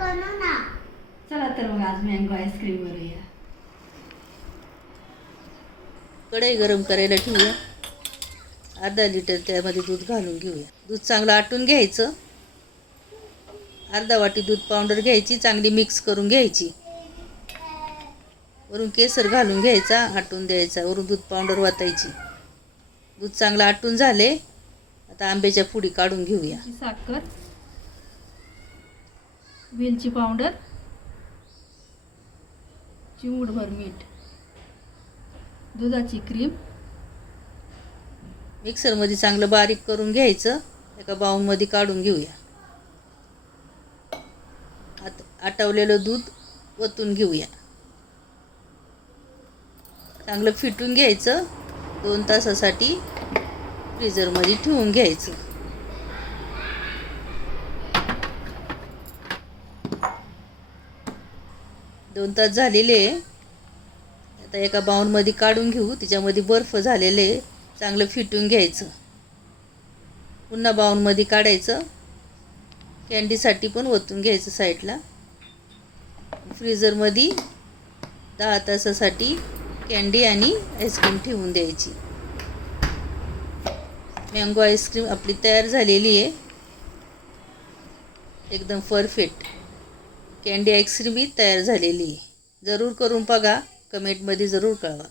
बनव ना. चला तर मग आज मँगो आईस्क्रीम करूया. कढई गरम करायला ठेवूया. अर्धा लिटर त्यामध्ये दूध घालून घेऊया. दूध चांगलं आटून घ्यायचं. अर्धा वाटी दूध पावडर घ्यायची, चांगली मिक्स करून घ्यायची. वरून केसर घालून घ्यायचा, आटून द्यायचा. वरून दूध पावडर वाटायची. दूध चांगलं आटून झाले. आता आंब्याच्या फोडी काढून घेऊया. साखर, वेलची पावडर, चिमूटभर मीठ, दुधाची क्रीम मिक्सरमध्ये चांगलं बारीक करून घ्यायचं. एका बाउलमध्ये काढून घेऊया. आटवलेलं दूध ओतून घेऊया. चांगलं फिटून घ्यायचं. 2 तासासाठी फ्रीजरमध्ये ठेवून घ्यायचं. दोन तास झालेले. आता एका बाउलमध्ये काढून घेऊ. त्याच्यामध्ये बर्फ झालेले चांगलं फिटून घ्यायचं. पुन्हा बाउलमध्ये काढायचं. कँडीसाठी पण ओतून घ्यायचं साईडला. फ्रीजरमध्ये 10 तासासाठी कँडी आणि आईस्क्रीम ठेवून द्यायची. मँगो आईस्क्रीम आपली तयार झालेली आहे. एकदम परफेक्ट कँडी आईस्क्रीमही तयार झालेली आहे. जरूर करून बघा. कमेंटमध्ये जरूर कळवा.